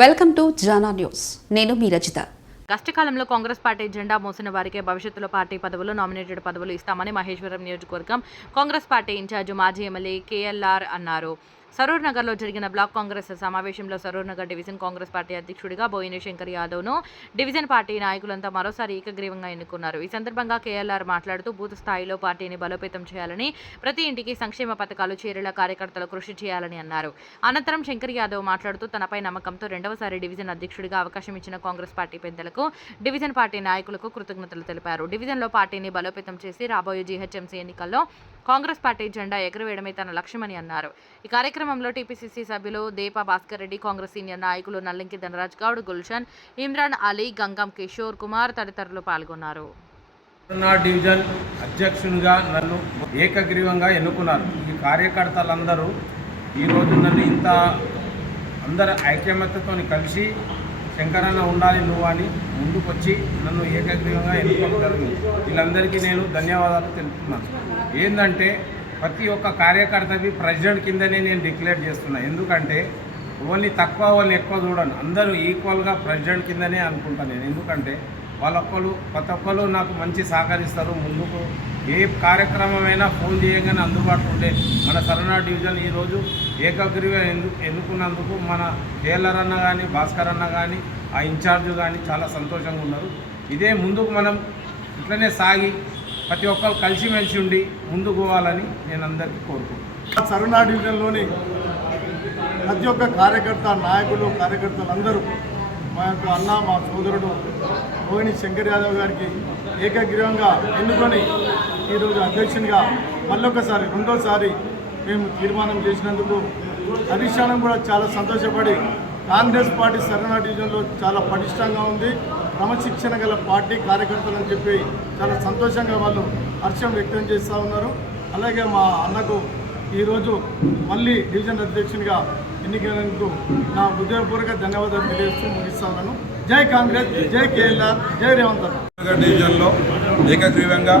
Welcome to Jana news. నేను మీ రజిత. కష్టకాలంలో Congress party జెండా మోసిన వారికే భవిష్యత్తులో పార్టీ పదవులు, నామినేటెడ్ పదవులు ఇస్తామని మహేశ్వరం నియోజకవర్గం కాంగ్రెస్ పార్టీ ఇన్ఛార్జ్ మాజీ ఎమ్మెల్యే కేఎల్ఆర్ అన్నారు. సరూర్ నగర్లో జరిగిన బ్లాక్ కాంగ్రెస్ సమావేశంలో సరూర్ నగర్ డివిజన్ కాంగ్రెస్ పార్టీ అధ్యక్షుడిగా బోయిన శంకర్ యాదవ్ను డివిజన్ పార్టీ నాయకులంతా మరోసారి ఏకగ్రీవంగా ఎన్నుకున్నారు. ఈ సందర్భంగా కేఎల్ఆర్ మాట్లాడుతూ బూత్ స్థాయిలో పార్టీని బలోపేతం చేయాలని, ప్రతి ఇంటికి సంక్షేమ పథకాలు చేరేలా కార్యకర్తలు కృషి చేయాలని అన్నారు. అనంతరం శంకర్ యాదవ్ మాట్లాడుతూ తనపై నమ్మకంతో రెండవసారి డివిజన్ అధ్యక్షుడిగా అవకాశం ఇచ్చిన కాంగ్రెస్ పార్టీ పెద్దలకు, డివిజన్ పార్టీ నాయకులకు కృతజ్ఞతలు తెలిపారు. డివిజన్లో పార్టీని బలోపేతం చేసి రాబోయే జీహెచ్ఎంసీ ఎన్నికల్లో కాంగ్రెస్ పార్టీ జెండా ఎగురవేయడమే తన లక్ష్యమని అన్నారు. ఈ కార్యక్రమంలో టీపీసీసీ సభ్యులు దేపా భాస్కర్ రెడ్డి, కాంగ్రెస్ సీనియర్ నాయకులు నల్లింకి ధనరాజ్ గౌడ్, గుల్షన్, ఇమ్రాన్ అలీ, గంగం కిషోర్ కుమార్ తదితరులు పాల్గొన్నారు. డివిజన్ అధ్యక్షునిగా నన్ను ఏకగ్రీవంగా ఎన్నుకున్నారు. ఈ కార్యకర్తలందరూ ఈరోజు నన్ను ఇంత అందరు ఐక్యమత్యతో కలిసి శంకరన్న ఉండాలి నువ్వు అని ముందుకొచ్చి నన్ను ఏకగ్రీవంగా ఎన్నుకోవడం జరిగింది. వీళ్ళందరికీ నేను ధన్యవాదాలు తెలుపుతున్నాను. ఏంటంటే ప్రతి ఒక్క కార్యకర్తకి ప్రెసిడెంట్ కిందనే నేను డిక్లేర్ చేస్తున్నా. ఎందుకంటే వాళ్ళని తక్కువ వాళ్ళని ఎక్కువ చూడను, అందరూ ఈక్వల్గా ప్రెసిడెంట్ కిందనే అనుకుంటాను నేను. ఎందుకంటే ప్రతి ఒక్కరు నాకు మంచి సహకరిస్తారు. ముందుకు ఏ కార్యక్రమమైనా ఫోన్ చేయగానే అందుబాటులో ఉండే మన సరూర్ డివిజన్ ఈరోజు ఏకగ్రీవం ఎన్నుకున్నందుకు మన కేఎల్ఆర్ అన్న కానీ, భాస్కర్ అన్న కానీ, ఆ ఇన్ఛార్జ్ కానీ చాలా సంతోషంగా ఉన్నారు. ఇదే ముందుకు మనం ఇట్లనే సాగి ప్రతి ఒక్కరు కలిసిమెలిసి ఉండి ముందుకు పోవాలని నేను అందరికీ కోరుకుంటున్నాను. సరూర్ డివిజన్లోని ప్రతి ఒక్క కార్యకర్త, నాయకులు, కార్యకర్తలందరూ మా యొక్క అన్న, మా సోదరుడు బోయిన శంకర్ యాదవ్ గారికి ఏకగ్రీవంగా ఎన్నుకొని ఈరోజు అధ్యక్షునిగా మళ్ళొకసారి రెండోసారి మేము తీర్మానం చేసినందుకు అధిష్టానం కూడా చాలా సంతోషపడి, కాంగ్రెస్ పార్టీ సరూర్ డివిజన్లో చాలా పటిష్టంగా ఉంది, క్రమశిక్షణ గల పార్టీ కార్యకర్తలు అని చెప్పి చాలా సంతోషంగా వాళ్ళు హర్షం వ్యక్తం చేస్తూ ఉన్నారు. అలాగే మా అన్నకు ఈరోజు మళ్ళీ డివిజన్ అధ్యక్షునిగా ఎన్నికైనందుకు నా హృదయపూర్వక ధన్యవాదాలు తెలియజేస్తూ ముగిస్తా ఉన్నాను. జై కాంగ్రెస్, జై కేఎల్ఆర్, జై రేవంత్ అన్న. డివిజన్లో ఏకగ్రీవంగా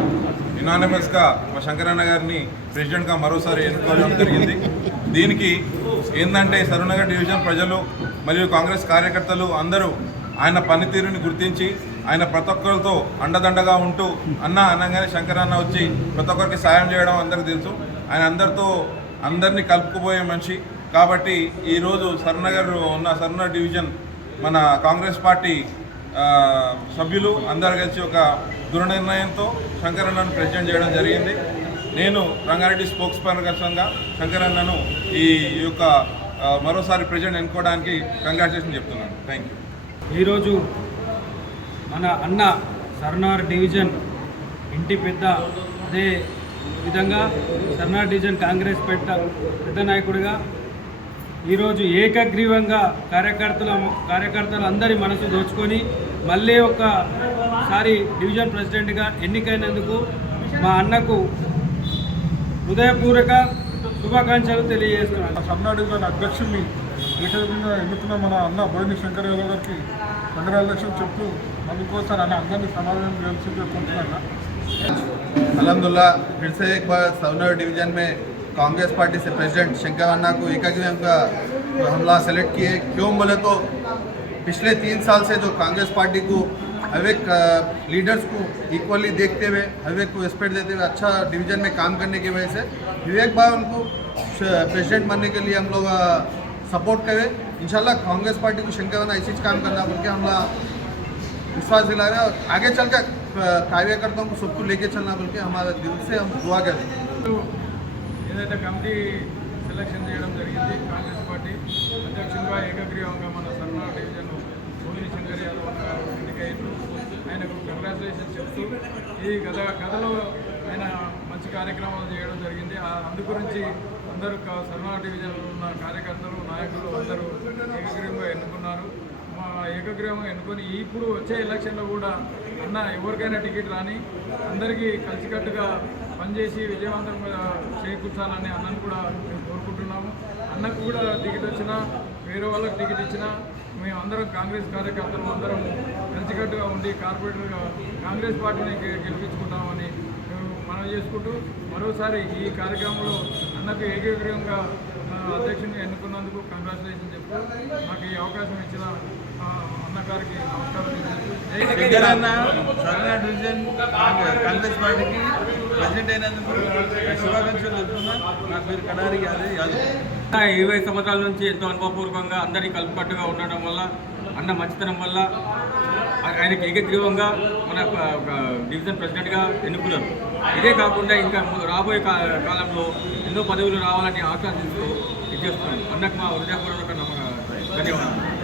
యునానిమస్గా మా శంకరన్న గారిని ప్రెసిడెంట్గా మరోసారి ఎన్నుకోవడం జరిగింది. దీనికి ఏంటంటే సరూర్ నగర్ డివిజన్ ప్రజలు మరియు కాంగ్రెస్ కార్యకర్తలు అందరూ ఆయన పనితీరుని గుర్తించి ఆయన ప్రతి ఒక్కరితో అండదండగా ఉంటూ అన్న అనగానే శంకరన్న వచ్చి ప్రతి ఒక్కరికి సాయం చేయడం అందరికీ తెలుసు. ఆయన అందరినీ కలుపుకుపోయే మనిషి. కాబట్టి ఈరోజు సరూర్ నగర్ ఉన్న సరూర్ నగర్ డివిజన్ మన కాంగ్రెస్ పార్టీ సభ్యులు అందరు కలిసి ఒక దుర్నిర్ణయంతో శంకరన్నను ప్రెసిడెంట్ చేయడం జరిగింది. నేను రంగారెడ్డి స్పోక్స్ పర్సన్గా శంకరన్నను ఈ యొక్క మరోసారి ప్రెసిడెంట్ ఎన్నుకోవడానికి కంగ్రాచులేషన్ చెప్తున్నాను. Thank you. ఈరోజు మన అన్న సరూర్ డివిజన్ ఇంటి పెద్ద, అదే విధంగా సరూర్ డివిజన్ కాంగ్రెస్ పెద్ద నాయకుడిగా ఈరోజు ఏకగ్రీవంగా కార్యకర్తలు అందరి మనసు దోచుకొని మళ్ళీ ఒకసారి డివిజన్ ప్రెసిడెంట్గా ఎన్నికైనందుకు మా అన్నకు హృదయపూర్వక శుభాకాంక్షలు తెలియజేస్తున్నాను. సరూర్ డివిజన్ అధ్యక్షుడిని ఏకగ్రీవంగా ఎన్నుకున్న మన అన్న బోయిన శంకర్ యాదవ్ గారికి కంగ్రాచులేషన్ చెప్తూ అందుకోసం అన్న అందరినీ సమాధానం చేయాల్సింది చెప్పుకుంటున్నాను. अलहमदुल्ला फिर से एक बार सरूर डिवीज़न में कांग्रेस पार्टी से प्रेसिडेंट शंकर अन्ना को एकाग्रीवन का हमला सेलेक्ट किए। क्यों बोले तो पिछले 3 साल से जो कांग्रेस पार्टी को हर एक लीडर्स को इक्वली देखते हुए, हर एक को रिस्पेक्ट देते हुए अच्छा डिवीज़न में काम करने की वजह से विवेक भाई उनको प्रेसिडेंट बनने के लिए हम लोग सपोर्ट करें। इंशाल्लाह कांग्रेस पार्टी को शंकर अन्ना ऐसे काम करना बोल के हमला विश्वास दिला रहे हैं और आगे चल कर कार्यकर्ताओं को सबको लेके चलना बोल के हमारे दिल से हम दुआ करें. ఏదైతే కమిటీ సెలక్షన్ చేయడం జరిగింది, కాంగ్రెస్ పార్టీ అధ్యక్షునిగా ఏకగ్రీవంగా మన సరూర్ డివిజన్ బోయిన శంకర్ యాదవ్ గారు ఎన్నికయ్యారు. ఆయనకు కంగ్రాచులేషన్ చెప్తూ ఈ గతలో ఆయన మంచి కార్యక్రమాలు చేయడం జరిగింది. అందు గురించి అందరూ సరూర్ డివిజన్లో ఉన్న కార్యకర్తలు, నాయకులు అందరూ ఏకగ్రీవంగా ఎన్నుకున్నారు. మా ఏకగ్రీవంగా ఎన్నుకొని ఇప్పుడు వచ్చే ఎలక్షన్లో కూడా అన్న ఎవరికైనా టికెట్ రాని అందరికీ కలిసికట్టుగా పనిచేసి విజయవంతంగా చేకూర్చాలని అన్నను కూడా మేము కోరుకుంటున్నాము. అన్నకు కూడా టికెట్ వచ్చినా, వేరే వాళ్ళకి టికెట్ ఇచ్చినా మేము అందరం కాంగ్రెస్ కార్యకర్తలు అందరం కలిసికట్టుగా ఉండి కార్పొరేటర్గా కాంగ్రెస్ పార్టీని గెలిపించుకుంటామని మేము మనవి చేసుకుంటూ మరోసారి ఈ కార్యక్రమంలో అన్నకు ఏకగ్రీవంగా అధ్యక్షుడిని ఎన్నుకున్నందుకు కంగ్రాచులేషన్ నాకు ఈ అవకాశం ఇచ్చిన అన్నగారికి నమస్కారం. జగనన్న సర్నార్ డివిజన్ కాంగ్రెస్ పార్టీకి ప్రెసిడెంట్ అయినందుకు శుభాకాంక్షలు చెప్తున్నా. నా పేరు కడారి యాదవ్. 20 సంవత్సరాల నుంచి ఎంతో అనుభవపూర్వకంగా అందరినీ కలుపుకట్టుగా ఉండడం వల్ల, అన్న మంచితనం వల్ల ఆయనకి ఏకగ్రీవంగా మన డివిజన్ ప్రెసిడెంట్గా ఎన్నుకున్నారు. ఇదే కాకుండా ఇంకా రాబోయే కాలంలో ఎన్నో పదవులు రావాలని ఆకాంక్షిస్తూ ఇది చేస్తున్నాను. అన్నకు మా హృదయపూర్వక ధన్యవాదాలు.